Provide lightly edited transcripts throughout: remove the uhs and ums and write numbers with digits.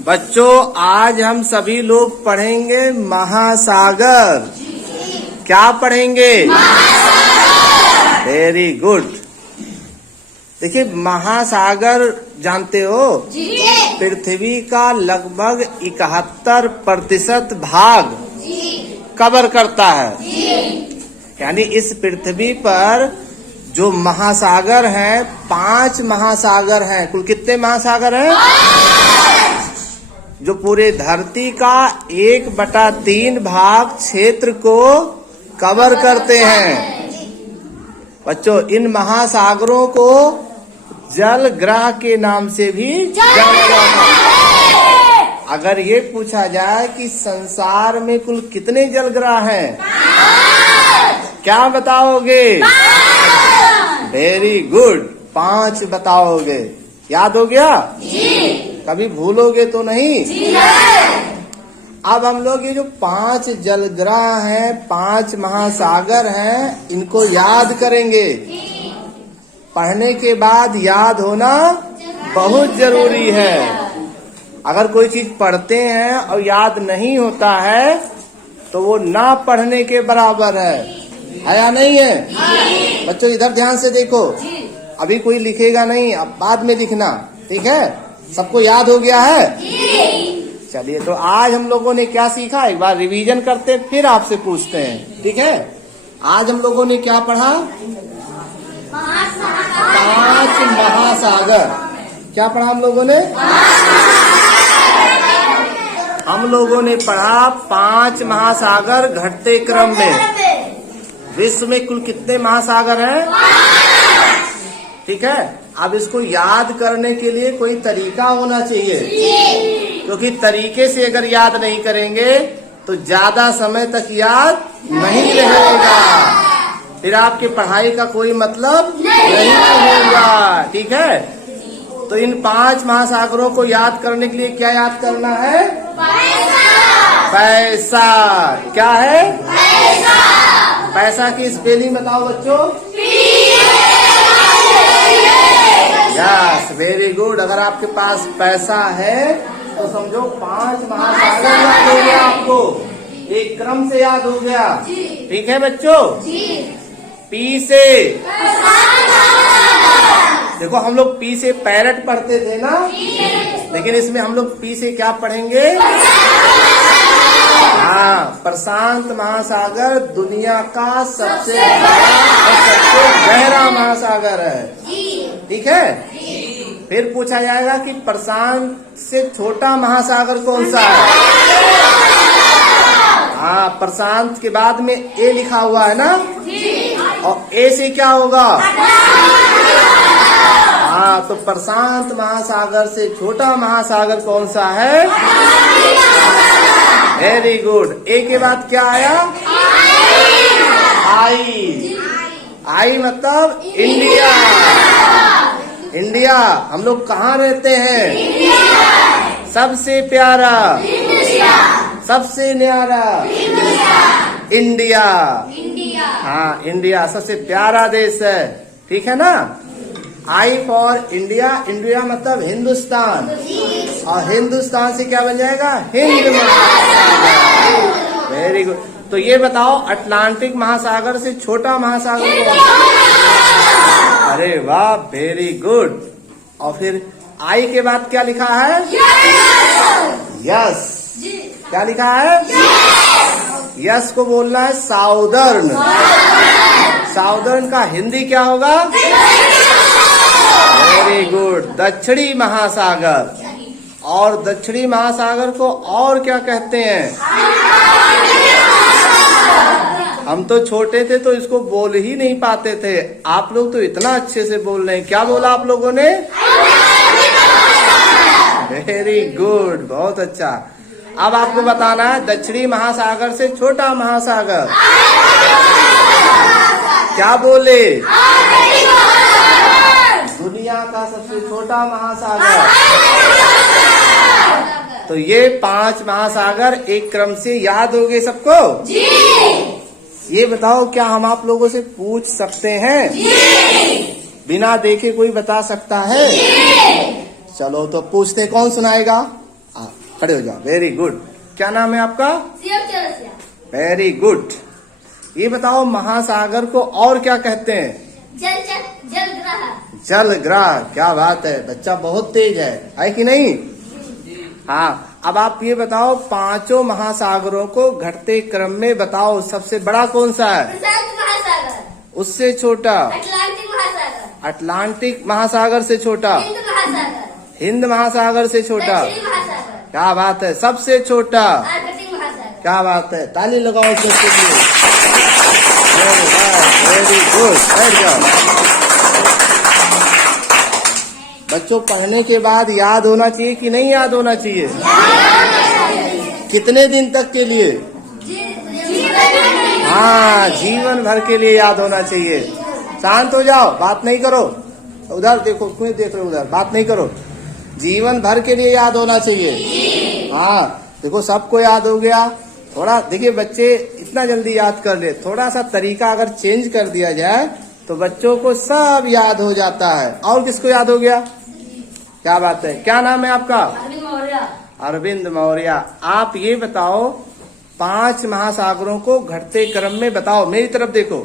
बच्चों, आज हम सभी लोग पढ़ेंगे महासागर। क्या पढ़ेंगे? Very good. देखिए, महासागर जानते हो? पृथ्वी का लगभग 71% भाग कवर करता है। यानी इस पृथ्वी पर जो महासागर हैं, 5 महासागर हैं। कुल कितने महासागर हैं? जो पूरे धरती का 1/3 भाग क्षेत्र को कवर करते हैं। बच्चों, इन महासागरों को जल ग्रह के नाम से भी जाना जाता है। अगर ये पूछा जाए कि संसार में कुल कितने जल ग्रह हैं, क्या बताओगे? वेरी गुड, 5 बताओगे। याद हो गया? कभी भूलोगे तो नहीं? अब हम लोग ये जो 5 जलग्रह हैं, 5 महासागर हैं, इनको याद करेंगे। पढ़ने के बाद याद होना बहुत जरूरी है। अगर कोई चीज पढ़ते हैं और याद नहीं होता है तो वो ना पढ़ने के बराबर है या नहीं है? बच्चों, इधर ध्यान से देखो। अभी कोई लिखेगा नहीं, अब बाद में लिखना, ठीक है? सबको याद हो गया है? चलिए, तो आज हम लोगों ने क्या सीखा, एक बार रिवीजन करते फिर आपसे पूछते हैं, ठीक है? आज हम लोगों ने क्या पढ़ा? 5 महासागर। क्या पढ़ा हम लोगों ने? हम लोगों ने पढ़ा 5 महासागर घटते क्रम में। विश्व में कुल कितने महासागर हैं? ठीक है। अब इसको याद करने के लिए कोई तरीका होना चाहिए, क्योंकि तरीके से अगर याद नहीं करेंगे तो ज्यादा समय तक याद नहीं रहेगा, फिर आपकी पढ़ाई का कोई मतलब नहीं होगा, ठीक है? तो इन 5 महासागरों को याद करने के लिए क्या याद करना है? पैसा। क्या है? पैसा की स्पेलिंग बताओ बच्चों। Yes, very good. अगर आपके पास पैसा है तो समझो 5 महासागर याद हो गया आपको, एक क्रम से याद हो गया, ठीक है बच्चों? पी से देखो, हम लोग पी से पैरट पढ़ते थे ना, लेकिन इसमें हम लोग पी से क्या पढ़ेंगे? हाँ, प्रशांत महासागर दुनिया का सबसे बड़ा और सबसे गहरा महासागर है, ठीक है? फिर पूछा जाएगा कि प्रशांत से छोटा महासागर कौन सा है? हाँ, प्रशांत के बाद में ए लिखा हुआ है ना, और ए से क्या होगा? हाँ, तो प्रशांत महासागर से छोटा महासागर कौन सा है? Very good. ए के बाद क्या आया? आई। आई मतलब इंडिया। इंडिया। हम लोग कहाँ रहते हैं? सबसे प्यारा, सबसे न्यारा इंडिया। हाँ, इंडिया सबसे प्यारा देश है, ठीक है ना? I for India. इंडिया मतलब हिंदुस्तान, और हिंदुस्तान से क्या बन जाएगा? हिंद महासागर। Very good. तो ये बताओ, अटलांटिक महासागर से छोटा महासागर कौन सा? अरे वाह, वेरी गुड। और फिर आई के बाद क्या लिखा है? यस। क्या लिखा है? यस को बोलना है साउदर्न। साउदर्न का हिंदी क्या होगा? वेरी गुड, दक्षिणी महासागर। और दक्षिणी महासागर को और क्या कहते हैं? हम तो छोटे थे तो इसको बोल ही नहीं पाते थे, आप लोग तो इतना अच्छे से बोल रहे हैं। क्या बोला आप लोगों ने? वेरी गुड, बहुत अच्छा। अब आपको बताना है दक्षिणी महासागर से छोटा महासागर क्या बोले? दुनिया का सबसे छोटा महासागर। तो ये 5 महासागर एक क्रम से याद हो गए सबको? जी। ये बताओ, क्या हम आप लोगों से पूछ सकते हैं? जी। बिना देखे कोई बता सकता है? जी। चलो तो पूछते, कौन सुनाएगा? आप। खड़े हो जाओ। Very good. क्या नाम है आपका? Very good. ये बताओ महासागर को और क्या कहते हैं? जल ग्रह। जल ग्रह। क्या बात है, बच्चा बहुत तेज है कि नहीं? हाँ, अब आप ये बताओ पांचों महासागरों को घटते क्रम में बताओ, सबसे बड़ा कौन सा है? प्रशांत महासागर। उससे छोटा? अटलांटिक महासागर। अटलांटिक महासागर से छोटा? हिंद महासागर। हिंद महासागर से छोटा? दक्षिणी महासागर। क्या बात है, सबसे छोटा? आर्कटिक महासागर। क्या बात है, ताली लगाओ सबके लिए। Very good. बैठ जाओ। बच्चों, पढ़ने के बाद याद होना चाहिए कि नहीं याद होना चाहिए? कितने दिन तक के लिए? हाँ, जीवन भर के लिए याद होना चाहिए। शांत हो जाओ, बात नहीं करो। उधर देखो, क्यों देख रहे हो उधर? बात नहीं करो। जीवन भर के लिए याद होना चाहिए। हाँ, देखो सबको याद हो गया। थोड़ा देखिए बच्चे इतना जल्दी याद कर ले, थोड़ा सा तरीका अगर चेंज कर दिया जाए तो बच्चों को सब याद हो जाता है। और किसको याद हो गया? क्या बात है, क्या नाम है आपका? अरविंद मौर्य। अरविंद मौर्य। आप ये बताओ पांच महासागरों को घटते क्रम में बताओ। मेरी तरफ देखो।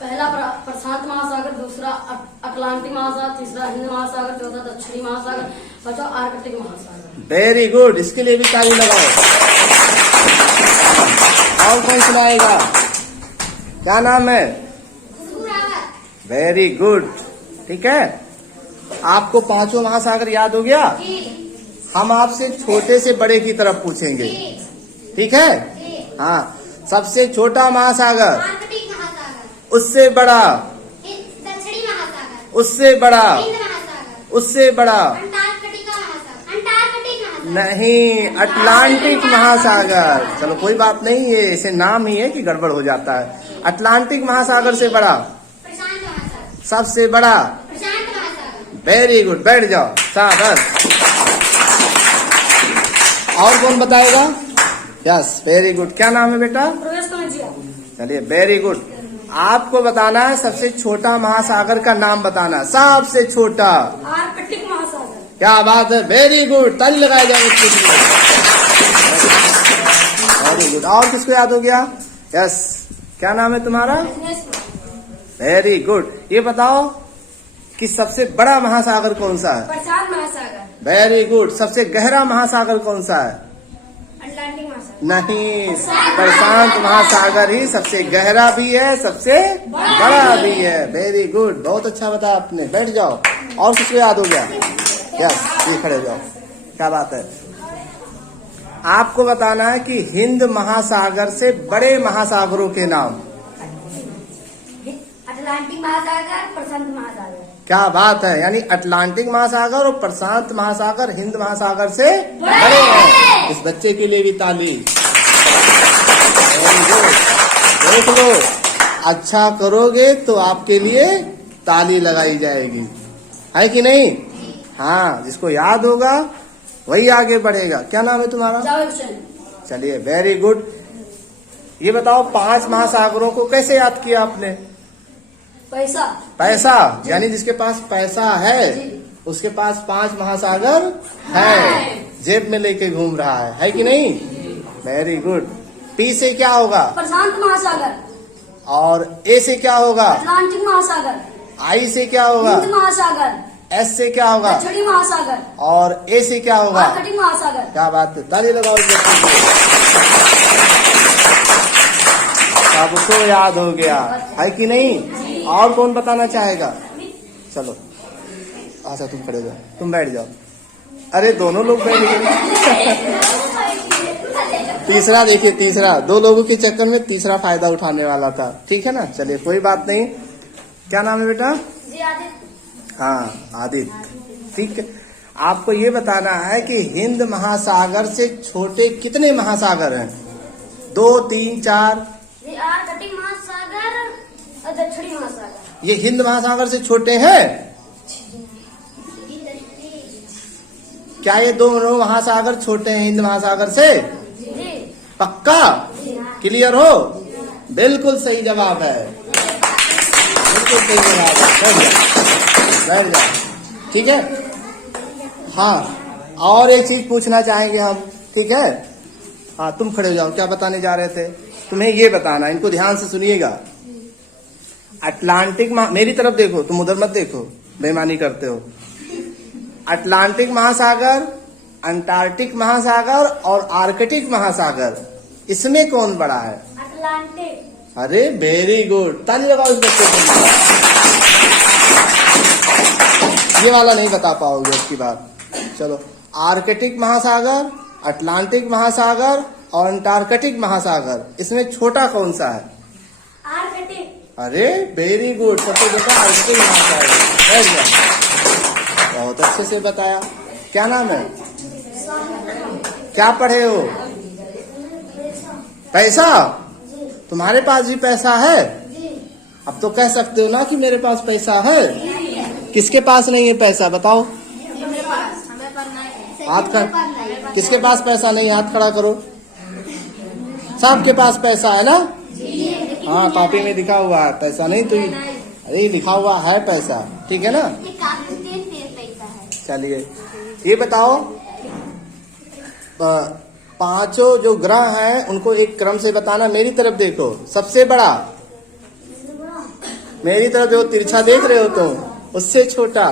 पहला प्रशांत महासागर, दूसरा अटलांटिक महासागर, तीसरा हिंद महासागर, चौथा दक्षिणी महासागर, पांचवा आर्कटिक महासागर। Very good. इसके लिए भी ताली लगाओ। और कौन सुनाएगा? क्या नाम है? Very good. ठीक है, आपको पांचों महासागर याद हो गया। हम आपसे छोटे से बड़े की तरफ पूछेंगे, ठीक है? हाँ, सबसे छोटा महासागर, आर्कटिक महासागर, उससे बड़ा, दक्षिणी महासागर, उससे बड़ा, हिंद महासागर, उससे बड़ा, अंटार्कटिका महासागर, अंटार्कटिक महासागर, नहीं, अटलांटिक महासागर। चलो कोई बात नहीं, ये ऐसे नाम ही है कि गड़बड़ हो जाता है। अटलांटिक महासागर से बड़ा, प्रशांत महासागर, सबसे बड़ा, प्रशांत महासागर। Very good. बैठ जाओ, शाबाश। और कौन बताएगा? Yes, very good. क्या नाम है बेटा? प्रवेश कौनजिया। चलिए, वेरी गुड। आपको बताना है सबसे छोटा महासागर का नाम बताना, सबसे छोटा। आर्कटिक महासागर। क्या बात है, वेरी गुड। ताली लगाया जाए इसके लिए। Very good. और किसको याद हो गया? यस, क्या नाम है तुम्हारा? Very good. ये बताओ कि सबसे बड़ा महासागर कौन सा है? प्रशांत महासागर। Very good. सबसे गहरा महासागर कौन सा है? अटलांटिक महासागर। नहीं, प्रशांत महासागर ही सबसे गहरा भी है, सबसे बड़ा भी है। वेरी गुड, बहुत अच्छा बताया आपने। बैठ जाओ। और किसको याद हो गया? यस, ये खड़े हो जाओ। क्या बात है। आपको बताना है कि हिंद महासागर से बड़े महासागरों के नाम। अटलांटिक महासागर, प्रशांत महासागर। क्या बात है, यानी अटलांटिक महासागर और प्रशांत महासागर हिंद महासागर से बड़े हैं। इस बच्चे के लिए भी ताली। Very good. देख लो, अच्छा करोगे तो आपके लिए ताली लगाई जाएगी, है कि नहीं? हाँ, जिसको याद होगा वही आगे बढ़ेगा। क्या नाम है तुम्हारा? चलिए, वेरी गुड। ये बताओ पांच महासागरों को कैसे याद किया आपने? पैसा, यानी जिसके पास पैसा है उसके पास पांच महासागर है, जेब में लेके घूम रहा है कि नहीं? Very good. पी से क्या होगा? प्रशांत महासागर। और ए से क्या होगा? अटलांटिक महासागर। आई से क्या होगा? हिंद महासागर। एस से क्या होगा? दक्षिणी महासागर। और ए से क्या होगा? आर्कटिक महासागर। क्या बात है, ताली लगाओ। सबको याद हो गया, है कि नहीं? और कौन बताना चाहेगा? चलो, अच्छा तुम खड़े जाओ, तुम बैठ जाओ। अरे दोनों लोग बैठ गए। तीसरा देखिए, तीसरा, दो लोगों के चक्कर में तीसरा फायदा उठाने वाला था। ठीक है ना? चलिए, कोई बात नहीं। क्या नाम है बेटा? हाँ, आदित्य। ठीक है, आपको ये बताना है कि हिंद महासागर से छोटे कितने महासागर हैं? 2, 3, 4? आर्कटिक महासागर और दक्षिणी महासागर। ये हिंद महासागर से छोटे हैं? क्या ये दोनों महासागर छोटे हैं हिंद महासागर से? पक्का? क्लियर हो? बिल्कुल सही जवाब है, बिल्कुल सही जवाब है। बैठ जाओ। ठीक है। हाँ, और एक चीज पूछना चाहेंगे हम ठीक है। हाँ तुम खड़े हो जाओ, क्या बताने जा रहे थे? तुम्हें ये बताना, इनको ध्यान से सुनिएगा। अटलांटिक मेरी तरफ देखो, तुम उधर मत देखो, बेईमानी करते हो। अटलांटिक महासागर, अंटार्कटिक महासागर और आर्कटिक महासागर, इसमें कौन बड़ा है? अटलांटिक। अरे वेरी गुड, ताली लगाओ इस बच्चे को। ये वाला नहीं बता पाओगे इसकी बात। चलो, आर्कटिक महासागर, अटलांटिक महासागर और अंटार्कटिक महासागर, इसमें छोटा कौन सा है? आर्कटिक। अरे वेरी गुड, सबसे छोटा आर्कटिक महासागर। बहुत अच्छे से बताया। क्या नाम है? क्या पढ़े हो? पैसा? तुम्हारे पास भी पैसा है? अब तो कह सकते हो ना कि मेरे पास पैसा है। किसके पास नहीं है पैसा, बताओ? हाथ कर, किसके पास पैसा नहीं है? हाथ खड़ा करो। सबके पास पैसा है ना? हाँ, कॉपी में लिखा हुआ है, पैसा नहीं तो अरे लिखा हुआ है पैसा, ठीक है ना? चलिए, ये बताओ, पांचों जो ग्रह हैं उनको एक क्रम से बताना। मेरी तरफ देखो, सबसे बड़ा, मेरी तरफ जो तिरछा देख रहे हो तुम, उससे छोटा।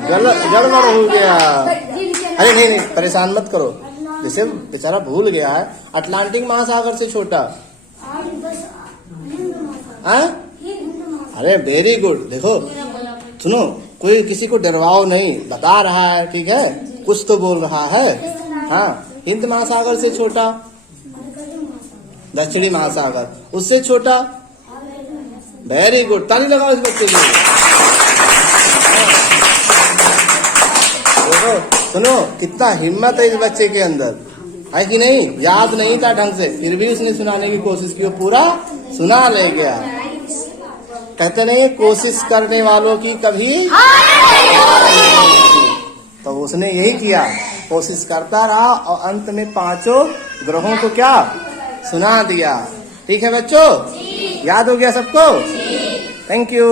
गड़बड़ हो गया। अरे नहीं नहीं, परेशान मत करो, जैसे बेचारा भूल गया है। अटलांटिक महासागर से छोटा। हाँ? अरे वेरी गुड। देखो सुनो, कोई किसी को डरवाओ नहीं, बता रहा है, ठीक है? कुछ तो बोल रहा है। हाँ, हिंद महासागर से छोटा, दक्षिणी महासागर, उससे छोटा। वेरी गुड, ताली लगाओ इस बच्चे के लिए। देखो सुनो, कितना हिम्मत है इस बच्चे के अंदर, है कि नहीं? याद नहीं था ढंग से, फिर भी उसने सुनाने की कोशिश की, पूरा सुना ले गया। कहते नहीं, कोशिश करने वालों की कभी, तो उसने यही किया, कोशिश करता रहा और अंत में पांचों ग्रहों को क्या सुना दिया। ठीक है बच्चों, याद हो गया सबको? Thank you.